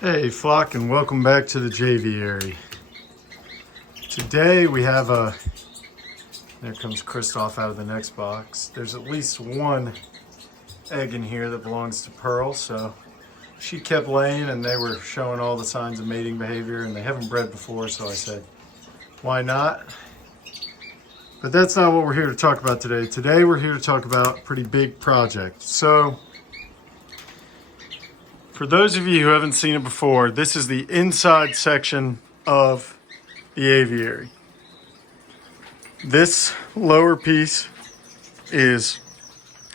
Hey flock, and welcome back to the Aviary. Today we have there comes Kristoff out of the next box. There's at least one egg in here that belongs to Pearl, so she kept laying and they were showing all the signs of mating behavior, and they haven't bred before, so I said, why not? But that's not what we're here to talk about today. Today we're here to talk about a pretty big project. So for those of you who haven't seen it before, this is the inside section of the aviary. This lower piece is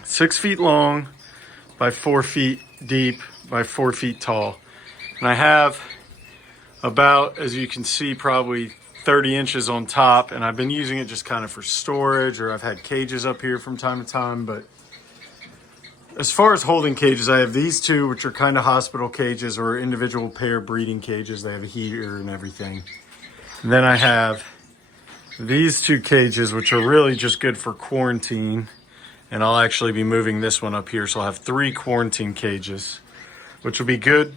6 feet long by 4 feet deep by 4 feet tall. And I have about, as you can see, probably 30 inches on top, and I've been using it just kind of for storage, or I've had cages up here from time to time. But as far as holding cages, I have these two, which are kind of hospital cages or individual pair breeding cages. They have a heater and everything. And then I have these two cages, which are really just good for quarantine. And I'll actually be moving this one up here. So I'll have 3 quarantine cages, which will be good.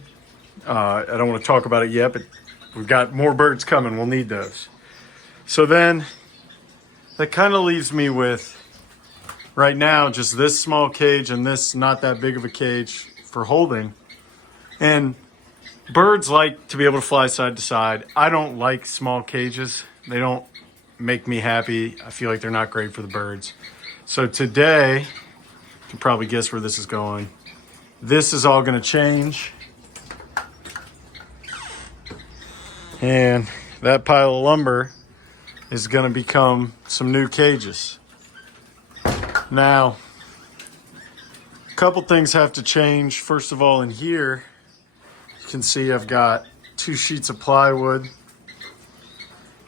I don't want to talk about it yet, but we've got more birds coming. We'll need those. So then that kind of leaves me with, right now, just this small cage and this not that big of a cage for holding. And birds like to be able to fly side to side. I don't like small cages. They don't make me happy. I feel like they're not great for the birds. So today, you can probably guess where this is going. This is all going to change. And that pile of lumber is going to become some new cages. Now, a couple things have to change. First of all, in here, you can see I've got 2 sheets of plywood.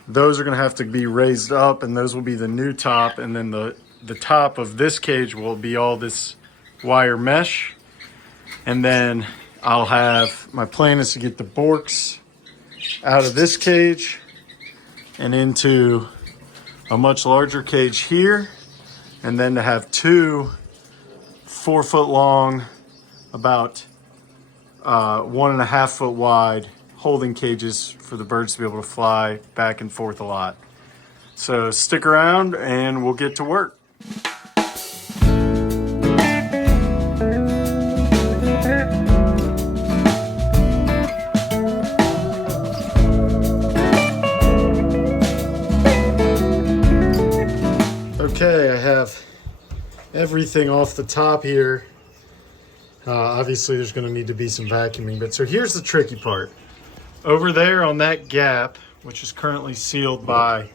Those are going to have to be raised up, and those will be the new top. And then the top of this cage will be all this wire mesh. And then I'll have, my plan is to get the borks out of this cage and into a much larger cage here. And then to have 2 4-foot long, about 1.5 foot wide holding cages for the birds to be able to fly back and forth a lot. So stick around and we'll get to work. Okay, I have everything off the top here. Obviously there's going to need to be some vacuuming, but so here's the tricky part. Over there on that gap, which is currently sealed by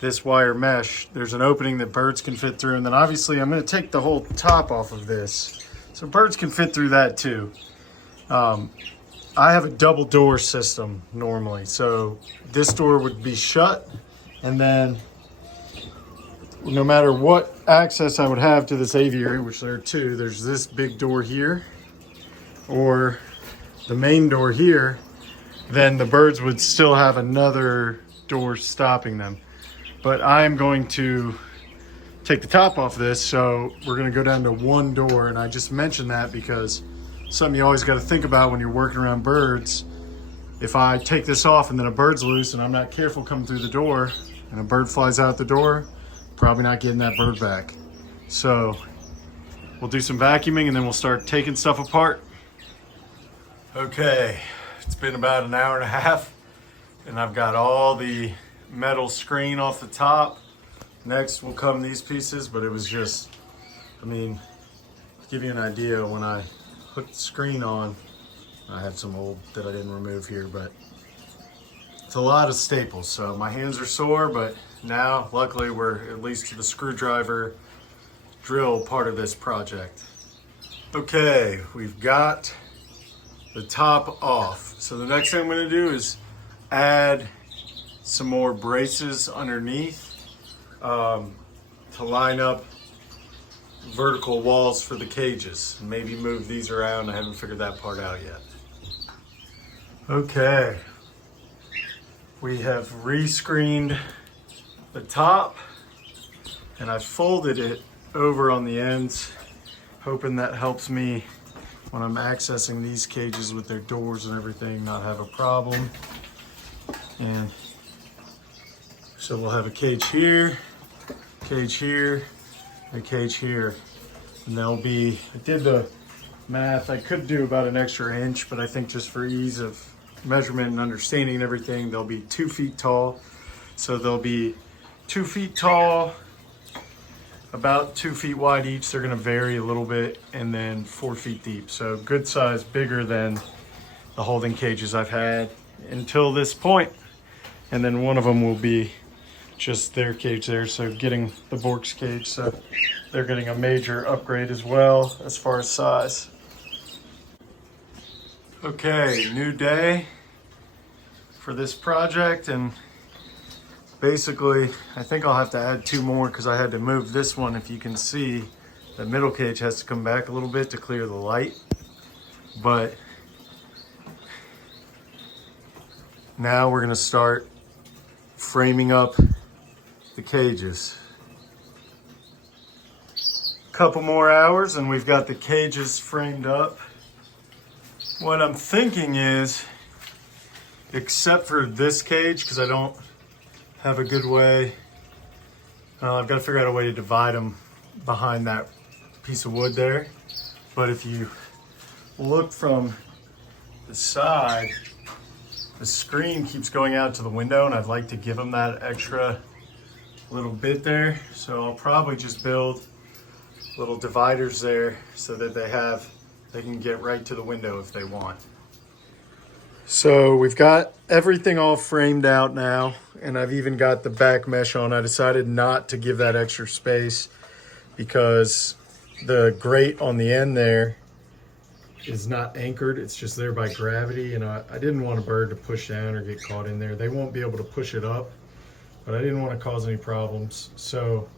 this wire mesh, there's an opening that birds can fit through, and then obviously I'm going to take the whole top off of this so birds can fit through that too. I have a double door system normally, so this door would be shut, and then no matter what access I would have to this aviary, which there are 2, there's this big door here or the main door here, then the birds would still have another door stopping them. But I'm going to take the top off this, so we're going to go down to 1 door. And I just mentioned that because something you always got to think about when you're working around birds. If I take this off and then a bird's loose and I'm not careful coming through the door and a bird flies out the door, probably not getting that bird back. So we'll do some vacuuming and then we'll start taking stuff apart. Okay, it's been about an hour and a half and I've got all the metal screen off the top. Next will come these pieces, but it was just, I mean, to give you an idea, when I hooked the screen on, I have some old that I didn't remove here, but it's a lot of staples, so my hands are sore, but now luckily we're at least to the screwdriver drill part of this project. Okay, we've got the top off. So the next thing I'm going to do is add some more braces underneath to line up vertical walls for the cages. Maybe move these around. I haven't figured that part out yet. Okay, we have re-screened the top and I folded it over on the ends, hoping that helps me when I'm accessing these cages with their doors and everything, not have a problem. And so we'll have a cage here, a cage here, a cage here. And there'll be, I did the math, I could do about an extra inch, but I think just for ease of measurement and understanding and everything, they'll be 2 feet tall. So they'll be 2 feet tall, about 2 feet wide each. They're gonna vary a little bit, and then 4 feet deep. So good size, bigger than the holding cages I've had until this point. And then one of them will be just their cage there. So getting the Bork's cage. So they're getting a major upgrade as well as far as size. Okay, new day for this project, and basically I think I'll have to add 2 more because I had to move this one. If you can see, the middle cage has to come back a little bit to clear the light, but now we're gonna start framing up the cages. Couple more hours and we've got the cages framed up. What I'm thinking is, except for this cage, because I don't have a good way, I've got to figure out a way to divide them behind that piece of wood there. But if you look from the side, the screen keeps going out to the window, and I'd like to give them that extra little bit there. So I'll probably just build little dividers there so that they can get right to the window if they want. So we've got everything all framed out now, and I've even got the back mesh on. I decided not to give that extra space because the grate on the end there is not anchored. It's just there by gravity, and I didn't want a bird to push down or get caught in there. They won't be able to push it up, but I didn't want to cause any problems. So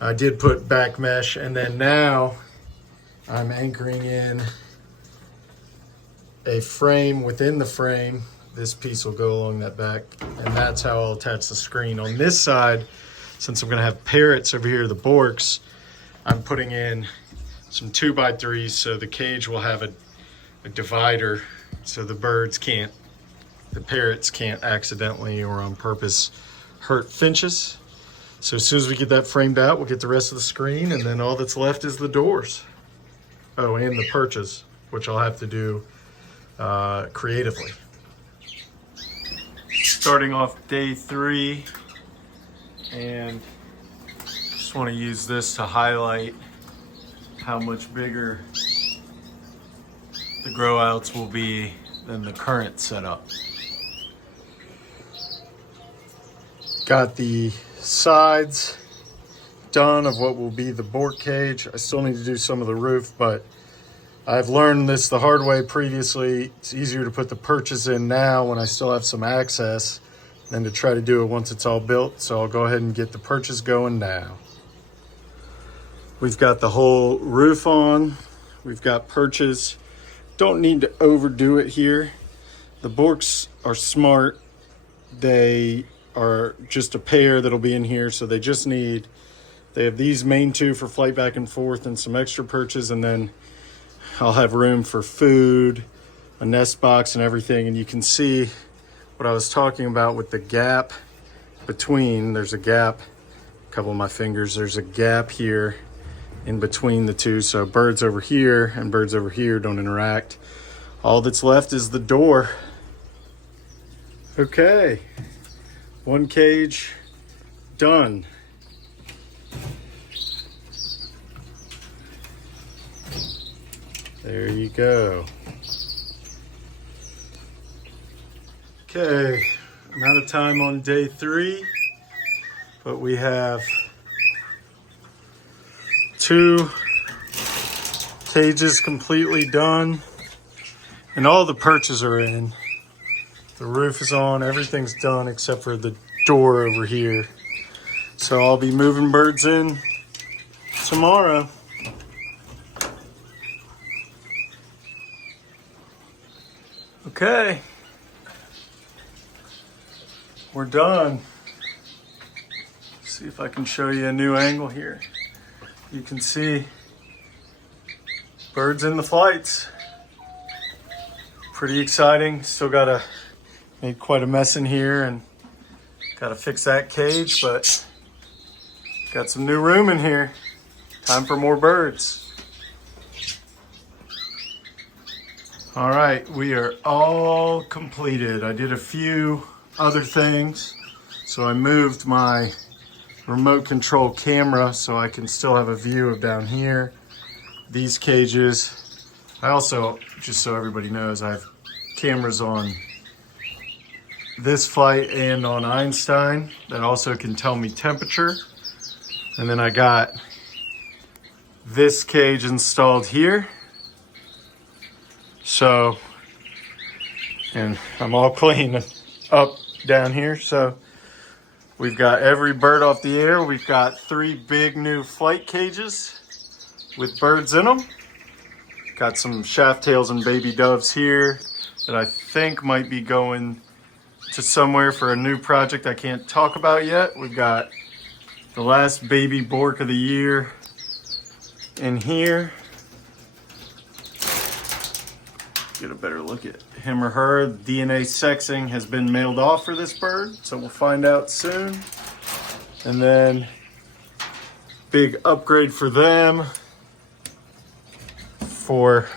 I did put back mesh, and then now I'm anchoring in a frame within the frame. This piece will go along that back, and that's how I'll attach the screen. On this side, since I'm gonna have parrots over here, the Borks, I'm putting in some 2x3s, so the cage will have a divider so the parrots can't accidentally or on purpose hurt finches. So as soon as we get that framed out, we'll get the rest of the screen, and then all that's left is the doors. Oh, and the perches, which I'll have to do creatively. Starting off day 3, and just want to use this to highlight how much bigger the grow outs will be than the current setup. Got the sides done of what will be the Bork cage. I still need to do some of the roof, but I've learned this the hard way previously. It's easier to put the perches in now when I still have some access than to try to do it once it's all built. So I'll go ahead and get the perches going now. We've got the whole roof on. We've got perches. Don't need to overdo it here. The Borks are smart. They are just a pair that'll be in here. So they have these main 2 for flight back and forth and some extra perches, and then I'll have room for food, a nest box and everything. And you can see what I was talking about with the gap between. There's a gap, a couple of my fingers, there's a gap here in between the 2. So birds over here and birds over here don't interact. All that's left is the door. Okay, 1 cage done. There you go. Okay, I'm out of time on day 3, but we have 2 cages completely done, and all the perches are in. The roof is on, everything's done except for the door over here. So I'll be moving birds in tomorrow. Okay, we're done. See if I can show you a new angle here. You can see birds in the flights. Pretty exciting. Still gotta make quite a mess in here and gotta fix that cage, but got some new room in here. Time for more birds. All right, we are all completed. I did a few other things. So I moved my remote control camera so I can still have a view of down here. These cages. I also, just so everybody knows, I have cameras on this flight and on Einstein that also can tell me temperature. And then I got this cage installed here. So, and I'm all clean up down here. So we've got every bird off the air. We've got 3 big new flight cages with birds in them. Got some shaft tails and baby doves here that I think might be going to somewhere for a new project I can't talk about yet. We've got the last baby bork of the year in here. Get a better look at him or her. DNA sexing has been mailed off for this bird, so we'll find out soon. And then big upgrade for them for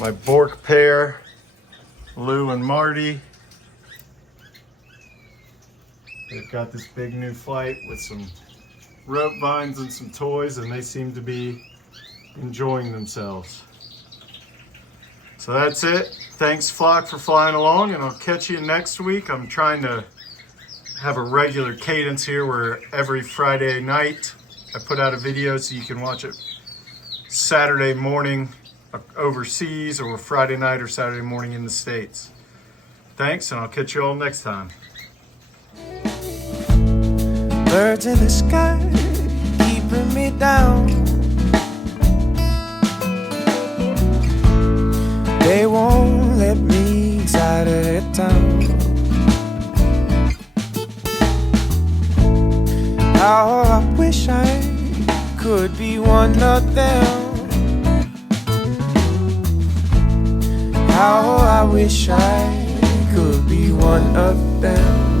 my bork pair, Lou and Marty. They've got this big new flight with some rope vines and some toys, and they seem to be enjoying themselves. So that's it. Thanks, flock, for flying along, and I'll catch you next week. I'm trying to have a regular cadence here where every Friday night I put out a video so you can watch it Saturday morning overseas or Friday night or Saturday morning in the States. Thanks, and I'll catch you all next time. Birds in the sky keeping me down. They won't let me inside of their town. How I wish I could be one of them. How I wish I could be one of them.